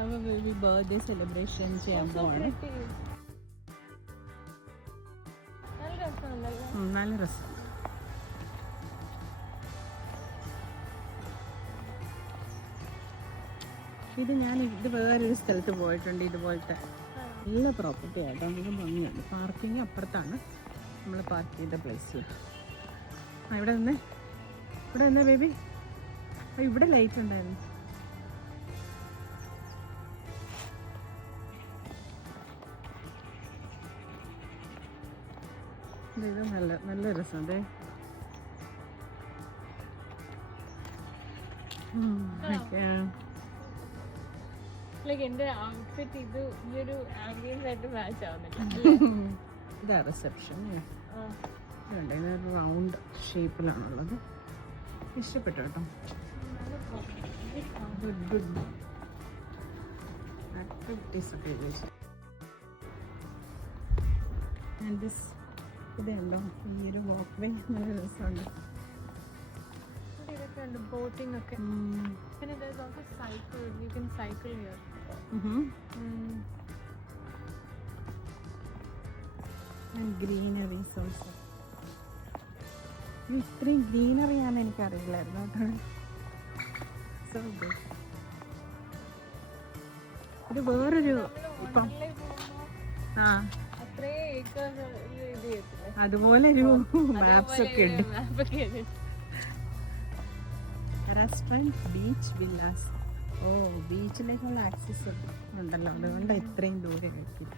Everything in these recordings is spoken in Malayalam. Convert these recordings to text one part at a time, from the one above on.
അപ്പോൾ ബേബി ബർത്ത്ഡേ സെലിബ്രേഷൻ ചെയ്യാൻ പോവാണ്. നല്ല രസം. ഇത് വേറൊരു സ്ഥലത്ത് പോയിട്ടുണ്ട്. ഇതുപോലത്തെ നല്ല പ്രോപ്പർട്ടി ആയിട്ട് നമുക്ക് ഭംഗിയുണ്ട്. പാർക്കിങ് അപ്പുറത്താണ് നമ്മൾ പാർക്ക് ചെയ്ത പ്ലേസ്. ഇവിടെ നിന്നേ ബേബി. ഇവിടെ ലൈറ്റ് ഉണ്ടായിരുന്നു. ഇത് നല്ല രസം. അതെ എന്റെ ഔട്ട്ഫിറ്റ് ഇത് ഈ ഒരു ആംബിയൻസ് ആയിട്ട് മാച്ച് ആവുന്നില്ല. ഇതാ റിസപ്ഷൻ. ഇതുണ്ട്, ഇതൊരു റൗണ്ട് ഷേപ്പിലാണുള്ളത്. ഇഷ്ടപ്പെട്ടു കേട്ടോ. ഗുഡ് ആക്ടിവിറ്റീസ് ഒക്കെ ഇതുണ്ടോ ഈ ഒരു വാക്ക് വേ. നല്ല രസമുണ്ട്. ഇതൊക്കെ ഉണ്ട്, ബോട്ടിംഗ് ഒക്കെ. പിന്നെ cycle, you can cycle here. Greeneries also. ഇത്രയും ഗ്രീനറി ആണെന്ന് എനിക്കറിയില്ലായിരുന്നു കേട്ടോ. So good. ഇത് വേറൊരു ഇപ്പം അതുപോലെ ഒരു മാപ്സ് ഒക്കെ ഉണ്ട്. Restaurant, beach villas. ഓ, ബീച്ചിലേക്കുള്ള ആക്സസ് ഉണ്ടല്ലോ, അതുകൊണ്ട് ഇത്രയും ദൂരെ കഴിക്കും.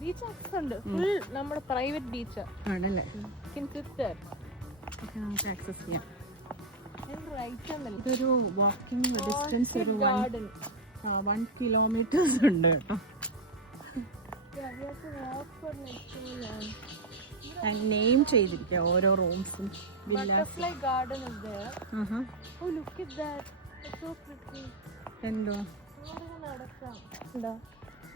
ബീച്ച് ആക്സസ് ഉണ്ട്, ഫുൾ നമ്മുടെ പ്രൈവറ്റ് ബീച്ച് ആണല്ലേ. നമുക്ക് ആക്സസ് ചെയ്യാം. ഇതൊരു വാക്കിംഗ് ഡിസ്റ്റൻസ് ഒരു 1 കിലോമീറ്റർ ഉണ്ട് കേട്ടോ. നെയിം ചെയ്തിരിക്കുക ഓരോ റൂംസും. Butterfly garden is there. Oh, look at that. It's so pretty. എന്തോ ഉണ്ടോ?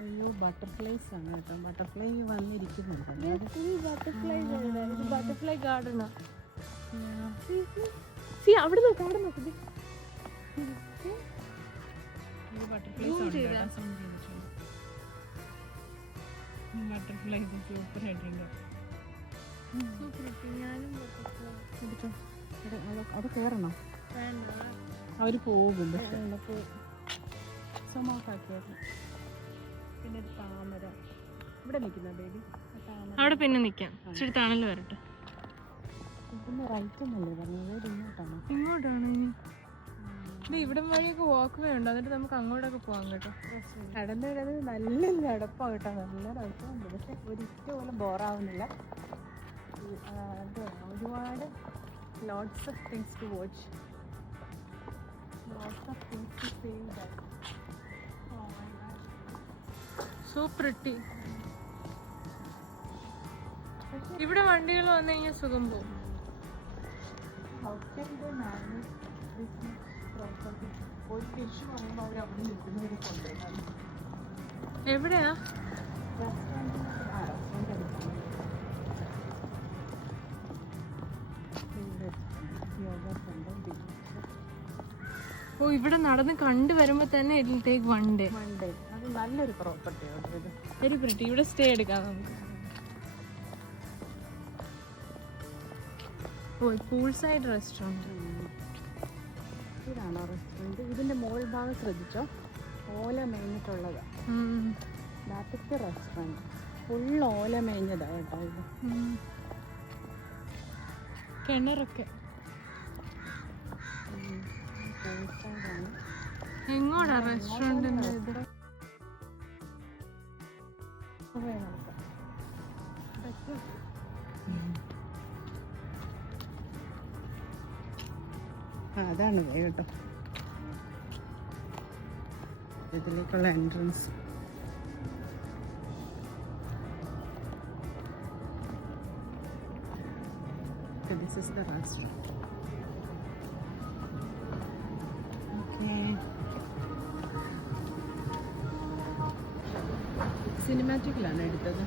അയ്യോ, ബട്ടർഫ്ലൈസ് ആണ് കേട്ടോ. ബട്ടർഫ്ലൈ വന്നിരിക്കുന്നുണ്ട്. ബട്ടർഫ്ലൈ ഗാർഡനാ. See, അവിടെ നോക്ക്, അവിടെ നോക്ക്. ബട്ടർഫ്ലൈ സൂപ്പർ ആയിട്ടുണ്ട്. അത് കയറണോ? അവർ പോകും. പിന്നെ താമര ഇവിടെ നിൽക്കുന്ന ബേബി. അവിടെ പിന്നെ നിൽക്കാം, ഇച്ചിരി തണല് വരട്ടെ. റൈറ്റ് ഒന്നല്ലേ പറഞ്ഞത്? ഇങ്ങോട്ടാണോ? ഇങ്ങോട്ടാണ് ഇനി. ഇവിടെ വഴിയൊക്കെ വാക്ക് വേ ഉണ്ട്, എന്നിട്ട് നമുക്ക് അങ്ങോട്ടൊക്കെ പോകാം കേട്ടോ. നടന്നിടത് നല്ല നടപ്പാണ് കേട്ടോ. നല്ല രസമുണ്ട്. പക്ഷെ ഒരിക്കൽ പോലും ബോറാവുന്നില്ല. ഒരുപാട് lots of things to watch, lots of things to see. So pretty. ഇവിടെ വണ്ടികൾ വന്നു കഴിഞ്ഞാൽ സുഖം പോകും. എവിടെയാ? ഓ, ഇവിടെ നടന്ന് കണ്ടു വരുമ്പോ തന്നെ ഇറ്റ് വിൽ ടേക്ക് 1 day. അത് നല്ലൊരു പ്രോപ്പർട്ടിയാണ് ഇത്. Very pretty. ഇവിടെ സ്റ്റേ എടുക്കാം നമുക്ക്. ഓ, പൂൾ സൈഡ് റെസ്റ്റോറൻറ്റ്. ഇതാണോ റെസ്റ്റോറൻറ്റ്? ഇതിന്റെ മോൾ ഭാഗം ശ്രദ്ധിച്ചോ, ഓല മേഞ്ഞിട്ടുള്ളതാ. That's restaurant. ഫുൾ ഓല മേഞ്ഞതാ കേട്ടോ ഇത്. കിണറൊക്കെ എങ്ങോട്ടാ റെസ്റ്റോറൻറ്റിന്റെ ഇത്? അതാണ് കേട്ടോ ഇതിലേക്കുള്ള entrance. This is the restaurant. Okay. സിനിമാറ്റിക്കിലാണ് എടുത്തത്.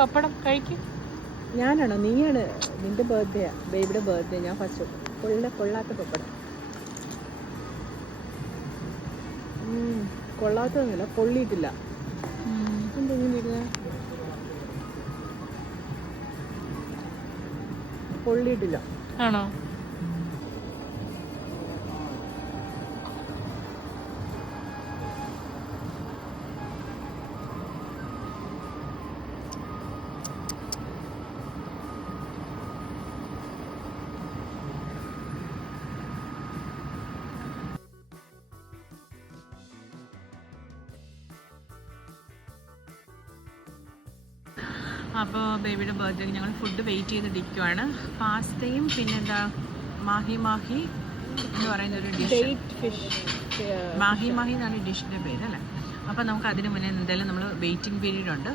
പപ്പടം കഴിക്കും. ഞാനാണോ? നീയാണ്. നിന്റെ ബർത്ത്ഡേയാ, ബേബിയുടെ ബർത്ത്ഡേ. ഞാൻ ഫസ്റ്റ് കൊള്ളാത്ത പപ്പടം. കൊള്ളാത്തതൊന്നുമില്ല, പൊള്ളിയിട്ടില്ല. എന്തെങ്കിലും ഇരുന്ന് പൊള്ളിയിട്ടില്ല. ആണോ? അപ്പോൾ ബേബിയുടെ ബർത്ത്ഡേക്ക് ഞങ്ങൾ ഫുഡ് വെയിറ്റ് ചെയ്തിരിക്കുവാണ്. പാസ്തയും പിന്നെന്താ മാഹി മാഹി എന്ന് പറയുന്ന ഒരു ഡിഷ്. മാഹി മാഹി എന്നാണ് ഈ ഡിഷിൻ്റെ പേര് അല്ലേ. അപ്പോൾ നമുക്ക് അതിന് മുന്നേ എന്തായാലും നമ്മൾ വെയിറ്റിംഗ് പീരീഡ് ഉണ്ട്.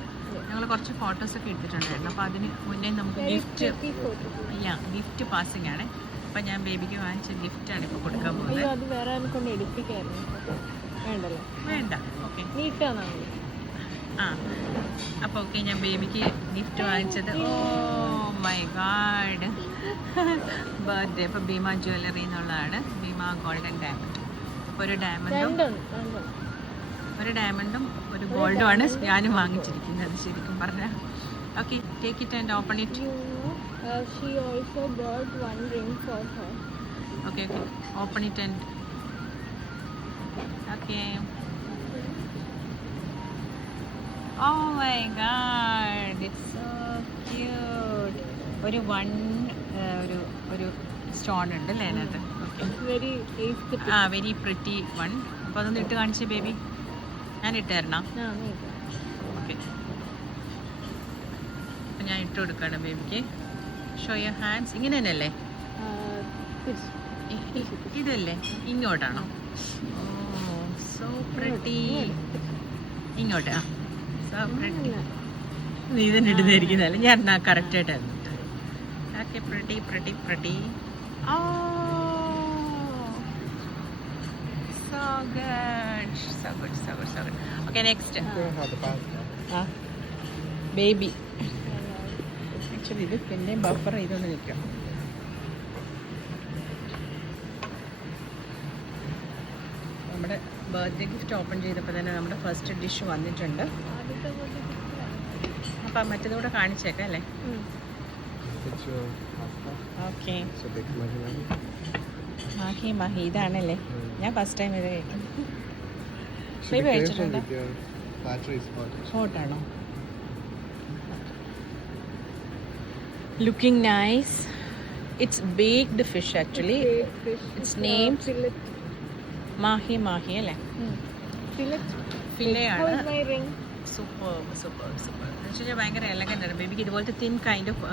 ഞങ്ങൾ കുറച്ച് ഫോട്ടോസൊക്കെ എടുത്തിട്ടുണ്ടായിരുന്നു. അപ്പോൾ അതിന് മുന്നേ നമുക്ക് ഗിഫ്റ്റ് പാസിംഗ് ആണ്. അപ്പോൾ ഞാൻ ബേബിക്ക് വാങ്ങിച്ച ഗിഫ്റ്റാണ് ഇപ്പോൾ കൊടുക്കാൻ പോകുന്നത്. അത് വേറെ കൊണ്ട് എടുപ്പിക്കായിരുന്നു. വേണ്ടല്ലോ, വേണ്ട, ഓക്കെ. നീറ്റാണ്. ആ അപ്പോൾ ഓക്കെ, ഞാൻ ബേബിക്ക് ഗിഫ്റ്റ് വാങ്ങിച്ചത്. Oh my God, birthday. അപ്പോൾ ഭീമ ജ്വല്ലറി എന്നുള്ളതാണ്. Bhima golden diamond. അപ്പോൾ ഒരു ഡയമണ്ടും ഒരു ഗോൾഡുമാണ് ഞാനും വാങ്ങിച്ചിരിക്കുന്നത് ശരിക്കും പറഞ്ഞാൽ. Okay, take it and open it. She also bought one ring for her. Okay, open it and okay. Oh my god, it's so cute. ഒരു സ്റ്റോൺ ഉണ്ട് അല്ലേ അതിനകത്ത്? Okay, very pretty one. അപ്പോൾ അതൊന്ന് ഇട്ട് കാണിച്ചേ ബേബി. ഞാൻ ഇട്ട് തരണം? ഓക്കെ, അപ്പം ഞാൻ ഇട്ട് കൊടുക്കുകയാണ് ബേബിക്ക്. Show your hands. ഇങ്ങനെ തന്നെയല്ലേ? ഇതല്ലേ? ഇങ്ങോട്ടാണോ? ഓ സോ പ്രിറ്റി. ഇങ്ങോട്ട്. ആ സോ പ്രിറ്റി. നീ തന്നെ ഇടുന്നതായിരിക്കുന്നല്ലേ? ഞാൻ കറക്റ്റായിട്ടായിരുന്നു. Okay, pretty pretty pretty. ഓ so good, so good, so good, so good. Okay, next baby. Actually ഇത് പിന്നെയും ബഫർ ചെയ്തുകൊണ്ട് നിൽക്കാം. നമ്മുടെ ബർത്ത്ഡേ ഗിഫ്റ്റ് ഓപ്പൺ ചെയ്തപ്പോൾ തന്നെ നമ്മുടെ ഫസ്റ്റ് ഡിഷ് വന്നിട്ടുണ്ട്. അപ്പം മറ്റേതുകൂടെ കാണിച്ചേക്കാം അല്ലേ? ഓക്കെ, മാഹി മാഹി ഇതാണല്ലേ? ഞാൻ ഫസ്റ്റ് ടൈം ഇത് കഴിക്കുന്നത്. ബേബി കഴിച്ചിട്ടുണ്ടോ? ഹോട്ടാണോ? Looking nice. It's baked fish actually. It's named Mahi Mahi അല്ലേ? ഫിലെ ആണ്. Super super super. എന്നുവെച്ചാൽ ഭയങ്കര എലഗൻ്റ് ആണ്. ബേബിക്ക് ഇതുപോലത്തെ തിൻ കൈൻഡ് ഓഫ്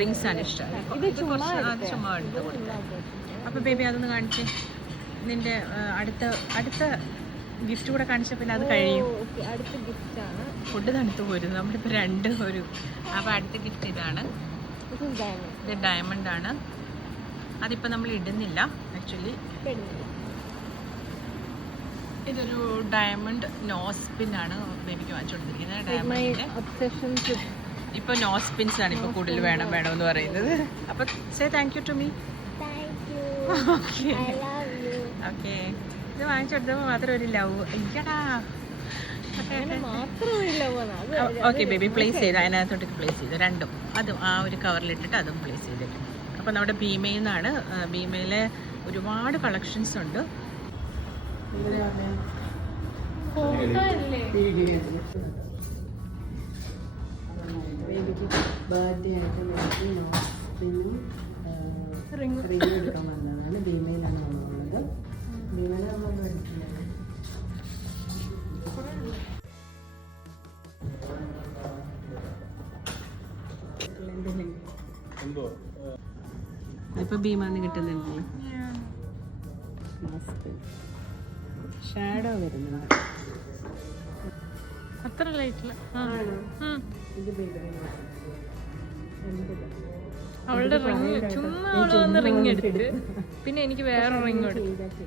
റിങ്സ് ആണ് ഇഷ്ടം. ചുമ്മാ എടുത്ത് കൊടുക്കാം. അപ്പോൾ ബേബി അതൊന്ന് കാണിച്ച് നിൻ്റെ അടുത്ത ഗിഫ്റ്റ് കൂടെ കാണിച്ചാൽ പിന്നെ അത് കഴിയും. അടുത്ത ഗിഫ്റ്റ് ആണ്. ഫുഡ് തണുത്ത് പോരും. നമ്മളിപ്പോൾ അപ്പോൾ അടുത്ത ഗിഫ്റ്റ് ഇതാണ്. ഇത് ഡയമണ്ട് ആണ്. അതിപ്പോൾ നമ്മൾ ഇടുന്നില്ല ആക്ച്വലി. ഇതൊരു ഡയമണ്ട് നോസ്പിൻ ആണ് ബേബിക്ക് വാങ്ങിച്ചു കൊടുത്തിരിക്കുന്നത്. ഡയമണ്ടിൻ്റെ ഇപ്പോൾ നോസ്പിൻസ് ആണ് ഇപ്പോൾ കൂടുതൽ വേണമെന്ന് പറയുന്നത്. അപ്പോൾ say thank you to me. Okay okay, ഇത് വാങ്ങിച്ചു കൊടുത്തപ്പോൾ മാത്രം ഒരു ലവ്. എനിക്കടാ. ഓക്കെ ബേബി, പ്ലേസ് ചെയ്ത് അതിനകത്തോട്ട് പ്ലേസ് ചെയ്ത് രണ്ടും അതും ആ ഒരു കവറിലിട്ടിട്ട് അതും പ്ലേസ് ചെയ്തിട്ട്. അപ്പോൾ നമ്മുടെ ഭീമയിൽ നിന്നാണ്. ഭീമയിലെ ഒരുപാട് കളക്ഷൻസ് ഉണ്ട്. ബർത്ത്ഡേ ആയിട്ട് റിംഗ് എടുക്കാൻ വന്നതാണ്. ഭീമയിലാണ് നമ്മളുള്ളത്. ഭീമയിൽ നമ്മൾ മേടിച്ചിട്ടുള്ളത്. ഇപ്പൊ ഭീമാന്ന് കിട്ടുന്നുണ്ടല്ലോ. ഷാഡോ വരുന്നുണ്ട്. അത്ര ലൈറ്റില്ല. അവളുടെ റിങ് ചുമ്മാ അവള് വന്ന് റിങ് എടുത്തിട്ട് പിന്നെ എനിക്ക് വേറെ റിങ് എടുത്തു.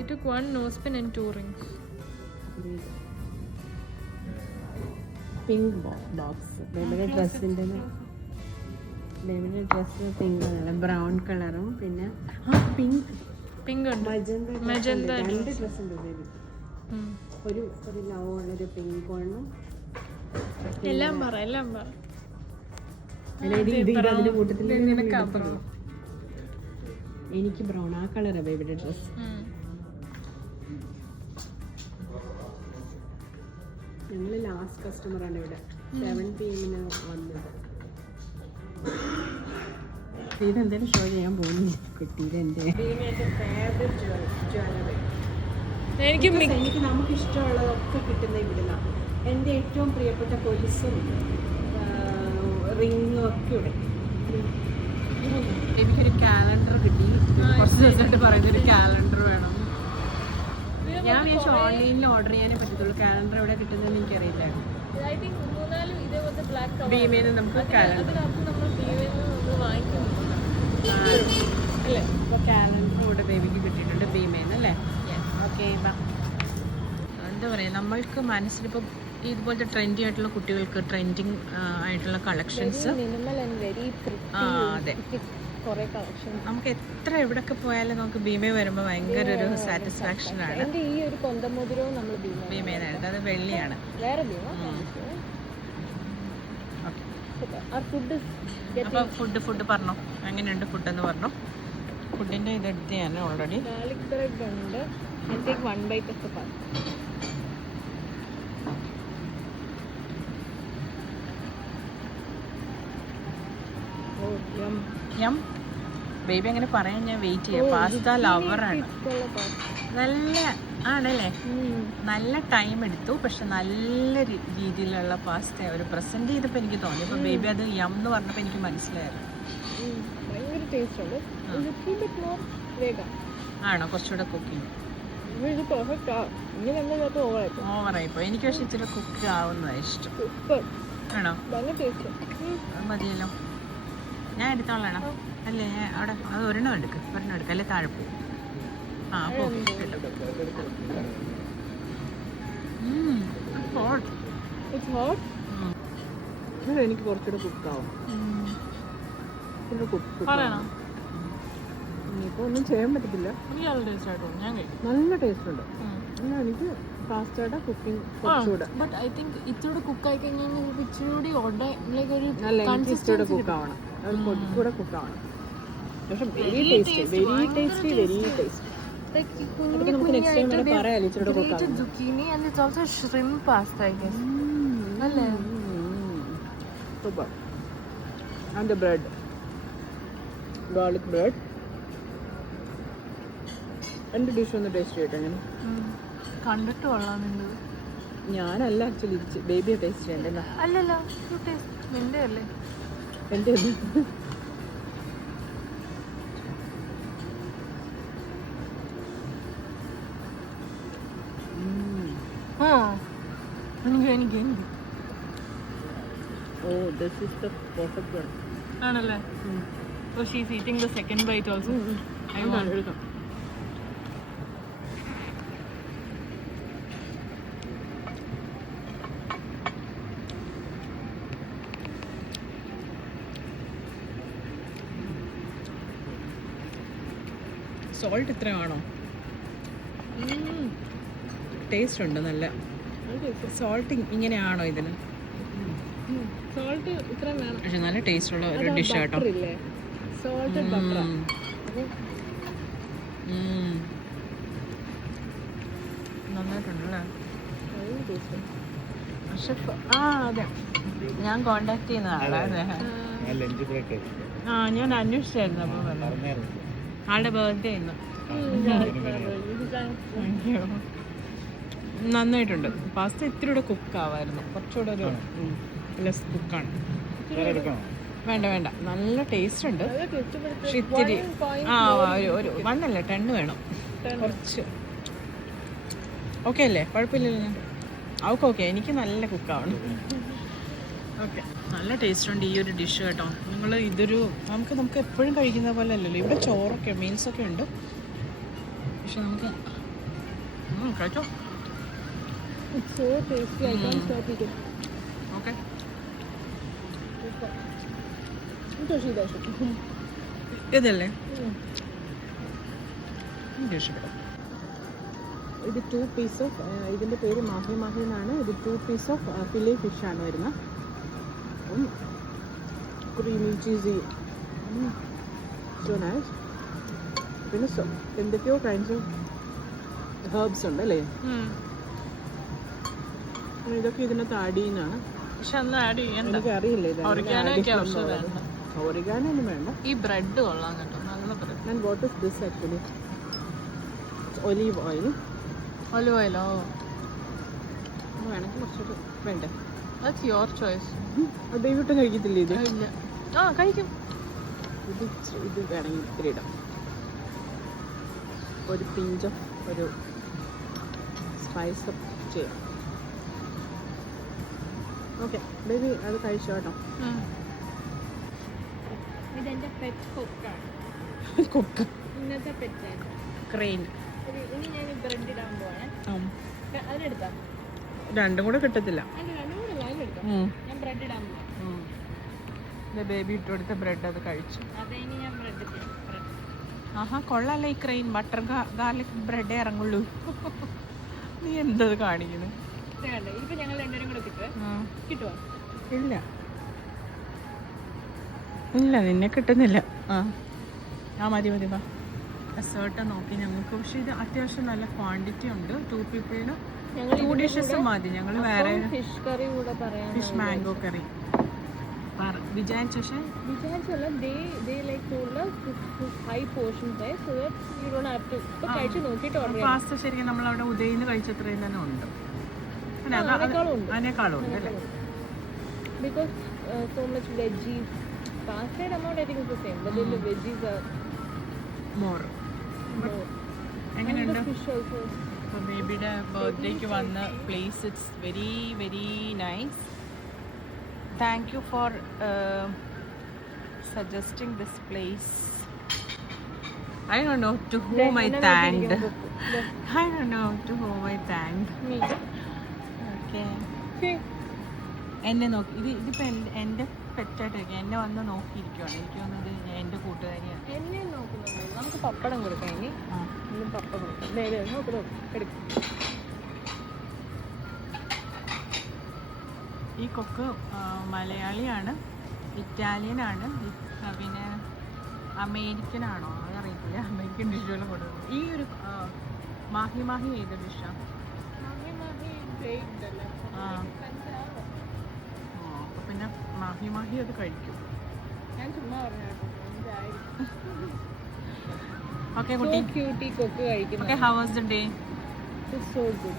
It took one nose pin and 2 rings. Pink box. ബേബിയുടെ ഡ്രസ്സിൻ്റെ പിങ്ക് ആണ്, ബ്രൗൺ കളറും പിന്നെ പിങ്ക് ഉണ്ട്. മജന്ത. രണ്ട് ഡ്രസ്സുണ്ട് ബേബി. ഒരു ലവോൺ, ഒരു പിങ്ക് വണ്ണും. എല്ലാം പറ എല്ലാം പറ. അതിന്റെ കൂട്ടത്തിൽ നിനക്കാ ബ്രൗൺ. എനിക്ക് ബ്രൗൺ ആ കളറാ ബേബിയുടെ ഡ്രസ്. ഞങ്ങള് ലാസ്റ്റ് കസ്റ്റമറാണ് ഇവിടെ 7 PM വന്നത്. ഇതെന്തായാലും ഷോ ചെയ്യാൻ പോകുന്നില്ല കുട്ടിയുടെ. എൻ്റെ എനിക്ക് നമുക്ക് ഇഷ്ടമുള്ളതൊക്കെ കിട്ടുന്ന ഇവിടുന്ന. എൻ്റെ ഏറ്റവും പ്രിയപ്പെട്ട കൊലുസും റിങ്ങും ഒക്കെ ഇവിടെ. എനിക്കൊരു കാലണ്ടർ കിട്ടി. കുറച്ച് ദിവസമായിട്ട് പറയുന്നൊരു കാലണ്ടർ വേണം. ഞാൻ വിചാരിച്ചു ഓൺലൈനിൽ ഓർഡർ ചെയ്യാനേ പറ്റത്തുള്ളൂ. കാലണ്ടർ എവിടെ കിട്ടുന്നതെന്ന് എനിക്കറിയില്ല. ഭീമേന്ന് നമുക്ക് കാലണ്ടർ അല്ലേ? അപ്പോൾ കാലണ്ടർ ഇവിടെ ബേബിക്ക് കിട്ടിയിട്ടുണ്ട് ഭീമേന്ന് അല്ലേ? ഓക്കെ. എന്താ പറയുക, നമ്മൾക്ക് മനസ്സിലിപ്പം ഇതുപോലത്തെ ട്രെൻഡി ആയിട്ടുള്ള കുട്ടികൾക്ക് ട്രെൻഡിങ് ആയിട്ടുള്ള കളക്ഷൻസ്. അതെ, നമുക്ക് എത്ര എവിടെയൊക്കെ പോയാലും നമുക്ക് ഭീമേ വരുമ്പോൾ ഭയങ്കര ഒരു സാറ്റിസ്ഫാക്ഷൻ ആണ്. ഭീമേനായിട്ട് അത് വെള്ളിയാണ്. അപ്പോൾ ഫുഡ് പറഞ്ഞോ, എങ്ങനെയുണ്ട് ഫുഡെന്ന് പറഞ്ഞോ. ഫുഡിൻ്റെ ഇതെടുത്ത് ഞാൻ ഓൾറെഡി. യം ബേബി അങ്ങനെ പറയാൻ ഞാൻ വെയിറ്റ് ചെയ്യാം. പാസ്ത ലവറാണ്. നല്ല ആണല്ലേ, നല്ല ടൈം എടുത്തു. പക്ഷെ നല്ല രീതിയിലുള്ള പാസ്ത അവർ പ്രസന്റ് ചെയ്തപ്പോൾ എനിക്ക് തോന്നി. അപ്പോൾ ബേബി അത് യം എന്ന് പറഞ്ഞപ്പോൾ എനിക്ക് മനസ്സിലായിരുന്നു. ആണോ? കുറച്ചുകൂടെ കുക്കിംഗ് ഓവറായിപ്പോ. എനിക്ക് പക്ഷെ ഇച്ചിരി കുക്ക് ആവുന്നതാണ് ഇഷ്ടം. ആണോ? മതിയല്ലോ, ഞാൻ എടുത്തോളാണോ? അല്ലേ അവിടെ അത് ഒരെണ്ണം എടുക്കും അല്ലേ താഴെ പോകും. ആ എനിക്ക് കുറച്ചുകൂടെ കുക്കാവും. ഇനിയിപ്പോ ഒന്നും ചെയ്യാൻ പറ്റത്തില്ല. നല്ല ടേസ്റ്റ് ഉണ്ട്. എനിക്ക് പാസ്തയുടെ കുക്കിംഗ് കുറച്ചുകൂടെ കുക്കായി കഴിഞ്ഞാൽ ഇച്ചിരി കുക്കാവണം. അത് കുറച്ചുകൂടെ കുക്കാവണം. പക്ഷെ വെരി ടേസ്റ്റി. നമുക്ക് നെക്സ്റ്റ് ടൈം വേണേൽ പറയാലോ ഇച്ചിരി കുക്കാവണം. Super. And the bread, garlic bread. എൻ്റെ ഡിഷ് ഒന്ന് ടേസ്റ്റ് ചെയ്യട്ടെ. ഞാൻ കണ്ടിട്ട് കൊള്ളാം. ഞാനല്ല ആക്ച്വലി ബേബിയെ ടേസ്റ്റ് ചെയ്യണ്ടല്ലോ. അല്ലല്ലോ, നിന്റെ അല്ലേ? എൻ്റെ എനിക്ക് Oh, this is the perfect one. ആണല്ലേ? So she's eating the second bite also. I want. Salt ഇത്രയാണോ? ടേസ്റ്റ് ഉണ്ട് നല്ല. സോൾട്ട് ഇങ്ങനെയാണോ ഇതിന്? സോൾട്ട് ഇത്രയും വേണം. പക്ഷെ നല്ല ടേസ്റ്റ് ഉള്ള ഒരു ഡിഷ് ആട്ടോ. നന്നായിട്ടുണ്ടല്ലേ? പക്ഷെ അതെ, ഞാൻ കോണ്ടാക്ട് ചെയ്യുന്ന ആളാണ്. ഞാൻ അന്വേഷിച്ചായിരുന്നു. അപ്പോൾ ആളുടെ ബർത്ത്ഡേ ഇന്ന്. നന്നായിട്ടുണ്ട്. പാസ്ത ഇത്തിരി കൂടെ കുക്കാവായിരുന്നു. കുറച്ചുകൂടെ ഒരു ലെസ് കുക്കാണ്. വേണ്ട, നല്ല ടേസ്റ്റ് ഉണ്ട്. പക്ഷെ ഇത്തിരി ഒരു 1 അല്ല 10 വേണം കുറച്ച്. ഓക്കെ അല്ലേ? കുഴപ്പമില്ലല്ലോ. അവൾക്ക് ഓക്കെ. എനിക്ക് നല്ല കുക്കാവണം. ഓക്കെ, നല്ല ടേസ്റ്റ് ഉണ്ട് ഈ ഒരു ഡിഷ് കേട്ടോ. നിങ്ങൾ ഇതൊരു നമുക്ക് എപ്പോഴും കഴിക്കുന്ന പോലെ അല്ലല്ലോ. ഇവിടെ ചോറൊക്കെ മീൽസൊക്കെ ഉണ്ട്. പക്ഷെ നമുക്ക് കഴിച്ചോ. ഓക്കെ, ഇതല്ലേ ഇഷ്ടപ്പെടും. ഇത് 2 പീസ് ഓഫ് ഇതിൻ്റെ പേര് മാഹി മാഹി എന്നാണ്. ഇത് 2 പീസ് ഓഫ് ഫിലെ ഫിഷാണ് വരുന്നത്. Creamy cheesy, so nice. പിന്നെ എന്തൊക്കെയോ കൈൻഡ്സ് ഓഫ് ഹെർബ്സ് ഉണ്ട് അല്ലേ? ഇതൊക്കെ ഇതിനകത്ത് ആഡ് ചെയ്യുന്നതാണ്. പക്ഷെ അന്ന് ആഡ് ചെയ്യണ്ട. എനിക്ക് അറിയില്ല. ഒറിഗാനോ ഒന്നും വേണ്ട. ഈ ബ്രെഡ് കൊള്ളാം കേട്ടോ, നല്ല bread. And what is this actually? Olive oil. Olive ഓയിലോ? വേണമെങ്കിൽ കുറച്ചൊരു വേണ്ടേ? That's your choice. അത് ദൈവട്ടും കഴിക്കത്തില്ല ഇത്? ഇല്ല. ആ കഴിക്കും. ഇത് വേണമെങ്കിൽ ഇത്തിരി ഇടാം. ഒരു പിഞ്ച് ഒരു സ്പൈസ് ചെയ്യാം. ഓക്കെ ബേബി, അത് കഴിച്ചോ കേട്ടോ. ഇതെന്റെ പെറ്റ് കൊക്കാണ്. കുക്ക് ഇന്നത്തെ പെറ്റ് ക്രെയിൻ. ഇനി ഞാൻ ബ്രെഡ് ഇടാൻ പോവാണ്. അതിനെടുത്താ രണ്ടും കൂടെ കിട്ടത്തില്ല. രണ്ടും കൂടെ അതിനെടുക്കാം. ഞാൻ ബ്രെഡ് ഇടാൻ പോവാം. ബേബി ഇട്ട് കൊടുത്ത ബ്രെഡ് അത് കഴിച്ചു. അതെ, ഇനി ഞാൻ ബ്രെഡ് ചെയ്യാം. ആഹാ, കൊള്ളാല്ലേ ഈ ക്രെയിൻ. ബട്ടർ ഗാർലിക് ബ്രെഡേ ഇറങ്ങുള്ളൂ. നീ എന്തത് കാണിക്കുന്നു? ഇപ്പൊ ഞങ്ങൾ രണ്ടുപേരും കൂടെ കിട്ടുമോ? ഇല്ല ഇല്ല, നിന്നെ കിട്ടുന്നില്ല. മതി മതി. വാ, ഡെസേർട്ട് നോക്കി ഞങ്ങൾക്ക്. പക്ഷെ ഇത് അത്യാവശ്യം നല്ല ക്വാണ്ടിറ്റി ഉണ്ട്. 2 പീപ്പിളിന് 2 ഡിഷസ് മതി. ഞങ്ങൾ വേറെ ഫിഷ് കറി കൂടെ പറയാം. ഫിഷ് മാംഗോ കറി വിചാരിച്ചു. പക്ഷേ വിചാരിച്ചല്ല, ഹൈ പോർഷൻ പാസ്ത ശരിക്കും നമ്മളവിടെ ഉദയിന്ന് കഴിച്ചത്രയും തന്നെ ഉണ്ട്. അതിനേക്കാളും ഉണ്ട് അല്ലേ? Because so much veggies. Pasta amount I think is the same, but then the veggies are more. എങ്ങനെയുണ്ട്? Fish also. അപ്പോൾ ബേബിയുടെ ബർത്ത്ഡേക്ക് വന്ന place, it's very very nice. Thank you for suggesting this place. I don't know to whom I thanked. I don't know to whom I thanked. Me. Okay. എന്നെ നോക്കി ഇതിപ്പോൾ എൻ്റെ പെറ്റായിട്ടിരിക്കും. എന്നെ വന്ന് നോക്കിയിരിക്കുവാണ്. എനിക്ക് തോന്നുന്നത് എൻ്റെ കൂട്ടുകാരിയാണ്. എന്നെ നോക്കുന്നുണ്ട്. നമുക്ക് പപ്പടം കൊടുക്കാം. ഇനി പപ്പടം കൊടുക്കാം. ഈ കൊക്ക് മലയാളിയാണ്, ഇറ്റാലിയനാണ്, പിന്നെ അമേരിക്കനാണോ അതറിയത്തില്ല. അമേരിക്കൻ ഡിഷുകളും കൊടുക്കും. ഈ ഒരു മാഹി മാഹി ഏത് ഡിഷാണ്? അപ്പോൾ പിന്നെ മാഹി മാഹി അത് കഴിക്കും. ഞാൻ ചുമ്മാ പറഞ്ഞു. ഓക്കെ കുട്ടി. ക്യൂട്ടി കൊക്ക് കഴിക്കുന്നു. Okay, how was the day? It's so good.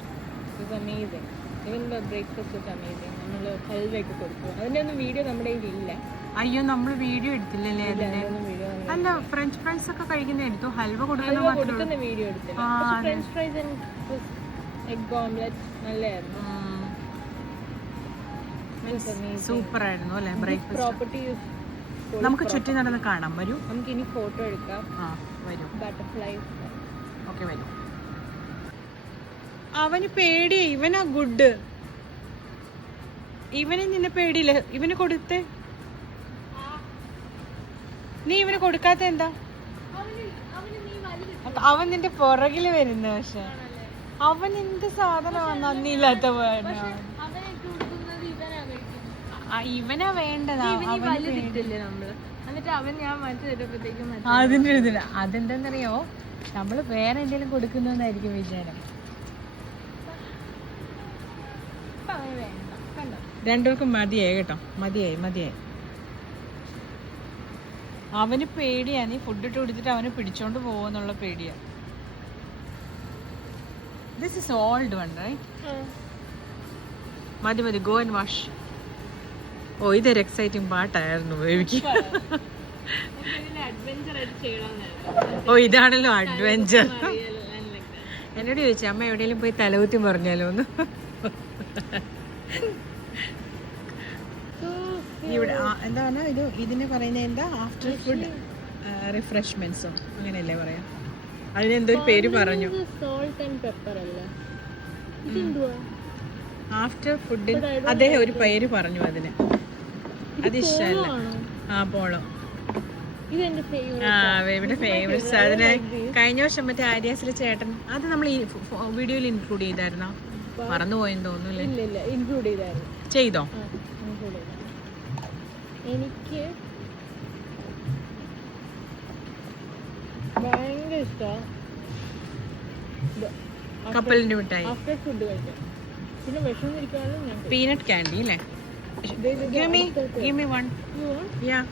It's amazing. Even the breakfast was amazing. നമ്മൾ ഹൽവയൊക്കെ കൊടുത്തു. അതിൻ്റെ ഒന്നും വീഡിയോ നമ്മുടെ കയ്യിലില്ല. അയ്യോ, നമ്മൾ വീഡിയോ എടുത്തില്ലല്ലേ അതിന്റെ? അല്ല, ഫ്രഞ്ച് ഫ്രൈസ് ഒക്കെ കഴിക്കുന്ന എടുത്തു. ഹൽവ കൊടുക്കുന്ന വീഡിയോ എടുത്തില്ല. French fries and egg omelette നല്ലതായിരുന്നു. സൂപ്പർ ആയിരുന്നു അല്ലേ ബ്രേക്ക്ഫാസ്റ്റ്? പ്രോപ്പർട്ടി നമുക്ക് ചുറ്റി നടന്ന് കാണാം. വരൂ, നമുക്ക് ഇനി ഫോട്ടോ എടുക്കാം. വരൂ. ബട്ടർഫ്ലൈസ്. ഓക്കെ, വരൂ. അവന് പേടിയാ. ഇവനാ ഗുഡ്. ഇവന് നിന്നെ പേടിയില്ല. ഇവന് കൊടുത്തേ. നീ ഇവന് കൊടുക്കാത്ത എന്താ? അവൻ നിന്റെ പുറകില് വരുന്നു. പക്ഷെ അവൻ എന്ത് സാധനമാണ് നന്ദിയില്ലാത്ത. ഇവനാ വേണ്ടതാ. അതിന്റെ ഇതില്ല. അതെന്താന്നറിയോ, നമ്മള് വേറെ എന്തെങ്കിലും കൊടുക്കുന്നതായിരിക്കും വിചാരം. രണ്ടുപേർക്കും മതിയായി കേട്ടോ. മതിയായി. അവന് പേടിയാ. നീ ഫുഡ് ഇട്ട് കൊടുത്തിട്ട് അവന് പിടിച്ചോണ്ട് പോവെന്നുള്ള പേടിയാ. This is old one right? മതി. Go and wash. ഓ, ഇതൊരു എക്സൈറ്റിംഗ് പാട്ടായിരുന്നു ബേബിക്ക്. ഓ, ഇതാണല്ലോ അഡ്വഞ്ചർ. എന്നോട് ചോദിച്ചു, അമ്മ എവിടെയെങ്കിലും പോയി തലകുത്തി പറഞ്ഞാലോ ഒന്ന്. ഇവിടെ എന്താണ് ഇതിന് പറയുന്നത്? എന്താ ആഫ്റ്റർ ഫുഡ് റിഫ്രഷ്മെന്റ്സോ അങ്ങനെയല്ലേ പറയാ? അതിനെന്തൊരു പേര് പറഞ്ഞു. ആഫ്റ്റർ ഫുഡ് അദ്ദേഹം ഒരു പേര് പറഞ്ഞു അതിന്. അത് ഇഷ്ടമല്ല. പോളം. ഇതെന്റെ ആ ഫേവറേറ്റ്. ബേബിയുടെ ഫേവറേറ്റ്സ്. അതിന് കഴിഞ്ഞ വർഷം മറ്റേ ആര്യാസിലെ ചേട്ടൻ അത് നമ്മൾ ഈ വീഡിയോയിൽ ഇൻക്ലൂഡ് ചെയ്തായിരുന്നോ? മറന്നുപോയെന്ന് തോന്നുന്നു. ഇല്ല ഇൻക്ലൂഡ് ചെയ്തായിരുന്നു. ചെയ്തോ? ഇൻക്ലൂഡ് ചെയ്തായിരുന്നു. എനിക്ക് ഭയങ്കര ഇഷ്ടമാണ് കപ്പലിന്റെ മിഠായി, ആഫ്റ്റർ ഫുഡ് കഴിക്കാൻ. പിന്നെ വിഷമിരിക്കാനും ഞാൻ പീനട്ട് ക്യാൻഡി അല്ലേ? Give me one. Yeah.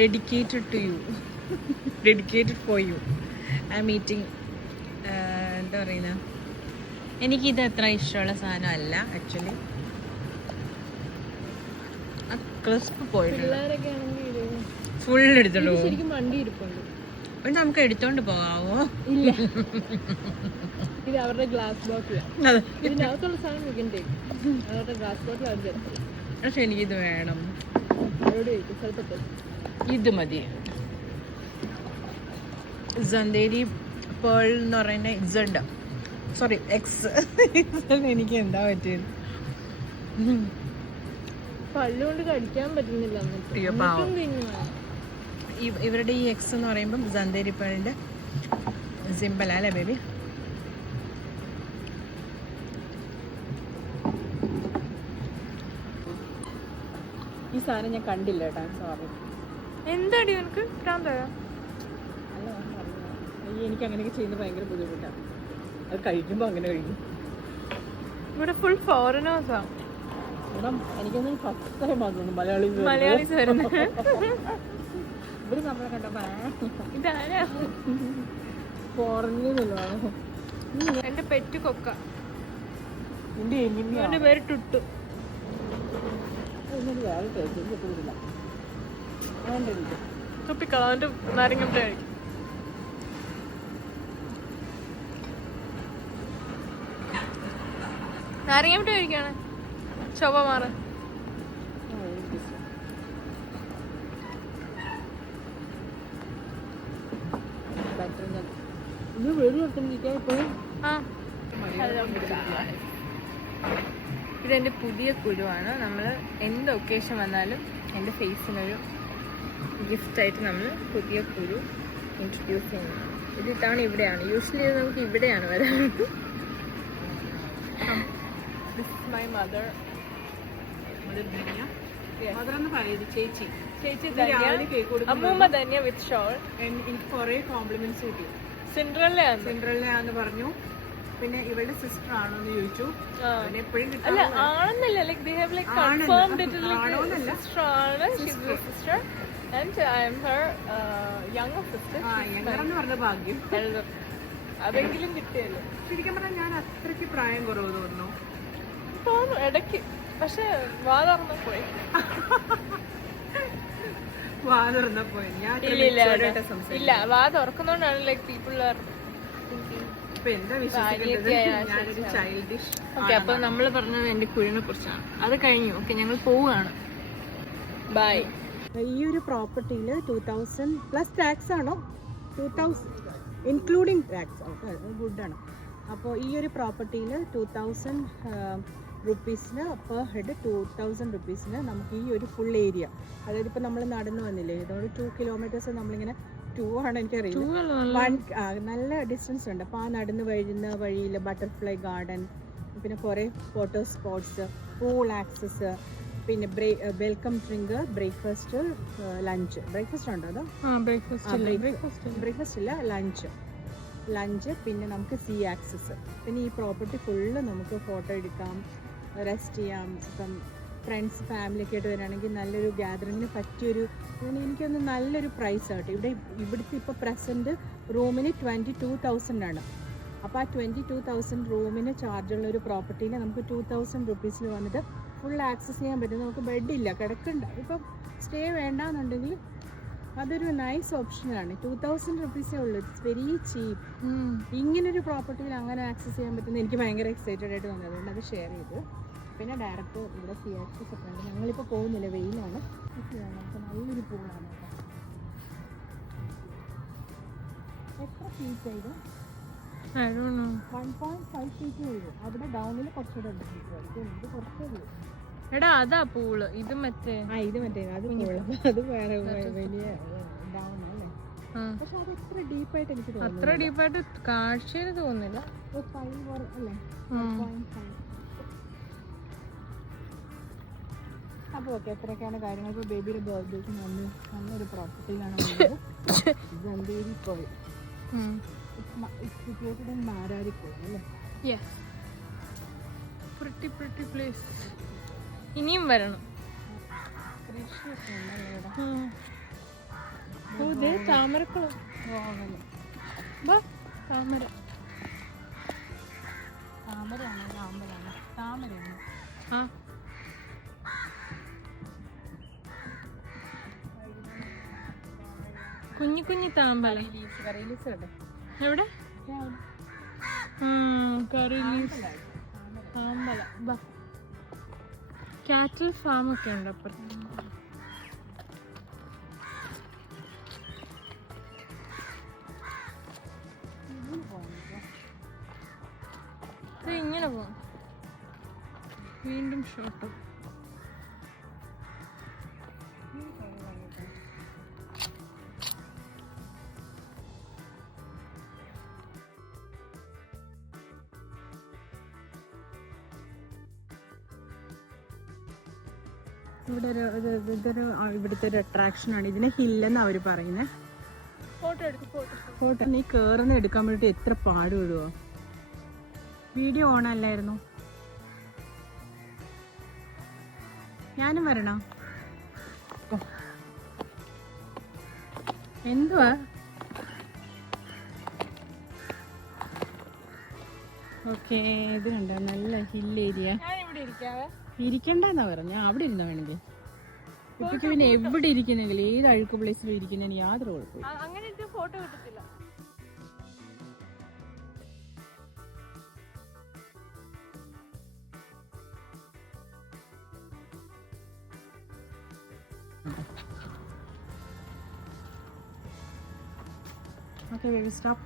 Dedicated to you. Dedicated for you. I'm eating. എന്താ പറയുന്ന, എനിക്കിത് അത്ര ഇഷ്ടമുള്ള സാധനം അല്ല ആക്ച്വലി. ക്രിസ്പ് പോയിട്ടുണ്ട്. പിള്ളേരൊക്കെ ആണെങ്കിൽ ഫുൾ എടുത്തോണ്ട് പോകും. ശരിക്കും വണ്ടി ഇരിപ്പുണ്ട്. നമുക്ക് എടുത്തോണ്ട് പോകാവോ? ഇല്ല, ഇത് അവരുടെ ഗ്ലാസ് ബോട്ടിലാണ്. ഇതിനകത്തുള്ള സാധനം വിൽക്കണ്ടേ? അവരുടെ ഗ്ലാസ് ബോട്ടിൽ അവർ തരത്തില്ല. പക്ഷെ എനിക്കിത് വേണം. അവരോട് ചോദിക്കും സ്ഥലത്തൊക്കെ. ഇത് മതി. സന്തേരി പേൾ എന്ന് പറയുന്ന ഇസഡ്, സോറി എക്സ്. എനിക്ക് എന്താ പറ്റിയത്? പല്ലുകൊണ്ട് കടിക്കാൻ പറ്റുന്നില്ല. അയ്യോ പാവം. ഇവരുടെ ഈ എക്സ് എന്ന് പറയുമ്പം സന്തേരി പേളിന്റെ സിമ്പിളാ അല്ലേ ബേബി? ഈ സാധനം ഞാൻ കണ്ടില്ല കേട്ടോ, സോറി. എന്താടി നിനക്ക് ഭ്രാന്തായോ? അല്ല, എനിക്ക് അങ്ങനെയൊക്കെ ചെയ്യുന്നത് ഭയങ്കര ബുദ്ധിമുട്ടാണ്. അത് കഴിക്കുമ്പോൾ അങ്ങനെ കഴിക്കും. ഇവിടെ ഫുൾ ഫോറിനേഴ്സാ. മേഡം എനിക്കൊന്നും ഫസ്റ്റ് ടൈം ആകുന്നു മലയാളീസ് വരുന്നത്. ഇവര് നമ്മളെ കണ്ടപ്പോ ഇതാരാ? ഫോറിനിലോ? എന്റെ പെറ്റ് കൊക്ക. എന്റെ എന്റെ പേര് ടുട്ടു. തുപ്പിക്കള അവന്റെ നാരങ്ങ കഴിക്കും. നാരങ്ങ മിഠായി കഴിക്കാണ്. ചൊവ്വ മാറ. ഇതെന്റെ പുതിയ കുരുവാണ്. നമ്മൾ എന്ത് ഒക്കേഷൻ വന്നാലും എൻ്റെ ഫേസിനൊരു ഗിഫ്റ്റായിട്ട് നമ്മൾ പുതിയ കുരു ഇൻട്രൊഡ്യൂസ് ചെയ്യുന്നത്. ഇത് ഇത്തവണ ഇവിടെയാണ്. യൂഷ്വലി നമുക്ക് ഇവിടെയാണ് വരാറുണ്ട്. This is my mother. ചേച്ചി ചേച്ചി ധന്യ, അമ്മൂമ്മ ധന്യ വിത്ത് ഷോൾ. എനിക്ക് കുറെ കോംപ്ലിമെന്റ്സ് കിട്ടി. സിൻഡ്രല്ലയാന്ന് പറഞ്ഞു. പിന്നെ ഇവളുടെ സിസ്റ്റർ ആണോ എന്ന് ചോദിച്ചു. എപ്പോഴും അല്ല ആണെന്നല്ല, like they have like confirmed it like sister ആണ്. She's the sister and I am her younger sister. എന്ന് പറഞ്ഞ ഭാഗ്യം. Elder. അതെങ്കിലും കിട്ടിയല്ലോ. ശരിക്കും പറഞ്ഞാൽ ഞാൻ അത്രയ്ക്ക് പ്രായം കുറവ് തോന്നുന്നു ഇടയ്ക്ക്. പക്ഷെ വാ തുറന്നു പോയി. ഇല്ല, വാ തുറക്കുന്നോണ്ടാണ് like people are thinking. Okay, അപ്പൊ നമ്മള് പറഞ്ഞത് എന്റെ കുഴിനെ കുറിച്ചാണ്. അത് കഴിഞ്ഞു. ഓക്കെ, ഞങ്ങൾ പോവുകയാണ്. ബൈ. ഈ ഒരു പ്രോപ്പർട്ടിയിൽ 2000 പ്ലസ് ടാക്സ് ആണോ? 2000 ഇൻക്ലൂഡിങ് ടാക്സ്. ഗുഡാണ്. അപ്പോൾ ഈ ഒരു പ്രോപ്പർട്ടിയിൽ 2000 റുപ്പീസിന് പെർ ഹെഡ്, 2000 റുപ്പീസിന് നമുക്ക് ഈ ഒരു ഫുൾ ഏരിയ, അതായത് ഇപ്പം നമ്മൾ നടന്നു വന്നില്ലേ, ഇതോട് 2 കിലോമീറ്റേഴ്സ് നമ്മളിങ്ങനെ 2 ആണ് എനിക്കറിയില്ല, നല്ല ഡിസ്റ്റൻസ് ഉണ്ട്. അപ്പോൾ ആ നടന്നു വരുന്ന വഴിയിൽ ബട്ടർഫ്ലൈ ഗാർഡൻ, പിന്നെ കുറേ ഫോട്ടോ സ്പോട്ട്സ്, പൂൾ ആക്സസ്, പിന്നെ welcome drink, breakfast, lunch. Breakfast ഉണ്ടോ? അതോ ബ്രേക്ക്ഫാസ്റ്റ് ഇല്ല, ലഞ്ച്, പിന്നെ നമുക്ക് സീ ആക്സസ്. പിന്നെ ഈ പ്രോപ്പർട്ടി ഫുള്ള് നമുക്ക് ഫോട്ടോ എടുക്കാം, റെസ്റ്റ് ചെയ്യാം. ഇപ്പം ഫ്രണ്ട്സ് ഫാമിലിയൊക്കെ ആയിട്ട് വരികയാണെങ്കിൽ നല്ലൊരു ഗ്യാതറിങ്ങിന് പറ്റിയൊരു, എനിക്കൊന്ന് നല്ലൊരു പ്രൈസ് ആട്ടെ. ഇവിടുത്തെ ഇപ്പോൾ പ്രസൻറ്റ് റൂമിന് 22,000 ആണ്. അപ്പോൾ ആ 22,000 റൂമിന് ചാർജുള്ള ഒരു പ്രോപ്പർട്ടിയിൽ നമുക്ക് 2,000 റുപ്പീസിൽ വന്നിട്ട് ഫുൾ ആക്സസ് ചെയ്യാൻ പറ്റും. നമുക്ക് ബെഡില്ല, കിടക്കണ്ട. ഇപ്പം സ്റ്റേ വേണ്ടാന്നുണ്ടെങ്കിൽ അതൊരു നൈസ് ഓപ്ഷനാണ്. 2,000 റുപ്പീസേ ഉള്ളൂ. It's very cheap. ഇങ്ങനൊരു പ്രോപ്പർട്ടിയിൽ അങ്ങനെ ആക്സസ് ചെയ്യാൻ പറ്റുന്ന എനിക്ക് ഭയങ്കര എക്സൈറ്റഡ് ആയിട്ട് തോന്നി. അതുകൊണ്ട് അത് ഷെയർ ചെയ്തു. പിന്നെ ഡയറക്റ്റ് ഇവിടെ സി ആക്സസ് ഒക്കെ ഉണ്ട്. ഞങ്ങളിപ്പോൾ പോകുന്നില്ല, വെയിലാണ്. നമുക്ക് നല്ലൊരു പൂളാണ്. എത്ര ഫീറ്റ് ആയത്? 1.5 ഫീറ്റേ ഉള്ളൂ. അവിടെ ഡൗണിൽ കുറച്ചുകൂടെ ഉണ്ട്. ഇത് കുറച്ചേ ഉള്ളൂ. എടാ അതാ പൂള്, ഇത് മറ്റേ ഇത് മറ്റേ അത് അത് വേറെ വലിയ ഡൗൺ അല്ലേ. പക്ഷെ അത് എത്ര ഡീപ്പായിട്ട് എനിക്ക് തോന്നുന്നു. അത്ര ഡീപ്പായിട്ട് കാഴ്ചയിൽ തോന്നുന്നില്ല. അല്ലേ. അപ്പൊ ഓക്കെ, എത്രയൊക്കെയാണ് കാര്യങ്ങൾ. ഇപ്പൊ ബേബിയുടെ ബർത്ത്ഡേക്ക് നല്ലൊരു പ്രോപ്പർട്ടിയിലാണ് ഗന്ധേരി കോവിൽ. സിറ്റുവേറ്റഡ് ഇൻ മാരാരിക്കോവിൽ അല്ലേ. Yes, pretty pretty place. ഇനിയും വരണം. കൃഷിയൊക്കെ ഉണ്ടല്ലോ ഇവിടെ. താമരക്കുളം. താമര താമരയാണോ താമരയാണോ? താമരയാണ്. ആ കുഞ്ഞു കുഞ്ഞു താമ്പല. എവിടെ? കറി ലീവ്സ് താമ്പല. കാറ്റൽ ഫാം ഒക്കെ ഉണ്ട് അപ്പുറത്ത്. ഇങ്ങനെ പോവാം. വീണ്ടും ഷോട്ടോ. ഇവിടെ ഇതൊരു ഇവിടുത്തെ ഒരു അട്രാക്ഷൻ ആണ്. ഇതിന് ഹില്ലെന്ന് അവർ പറയുന്നത്. ഫോട്ടോ നീ കേറുന്ന എടുക്കാൻ വേണ്ടിട്ട് എത്ര പാട് വിടുവോ. വീഡിയോ ഓൺ അല്ലായിരുന്നു. ഞാനും വരണോ? എന്തുവാ? ഓക്കെ, ഇത് കണ്ടോ നല്ല ഹിൽ ഏരിയ. ഇരിക്കണ്ടെന്നാ പറഞ്ഞ, അവിടെ ഇരുന്നോ വേണമെങ്കിൽ. ഇപ്പൊ പിന്നെ എവിടെ ഇരിക്കുന്നെങ്കിൽ ഏത് അഴുക്ക് പ്ലേസിലും ഇരിക്കുന്നതിന് യാതൊരു കുഴപ്പമില്ല. അങ്ങനെ ഫോട്ടോ കിട്ടത്തില്ല. Okay, baby, stop.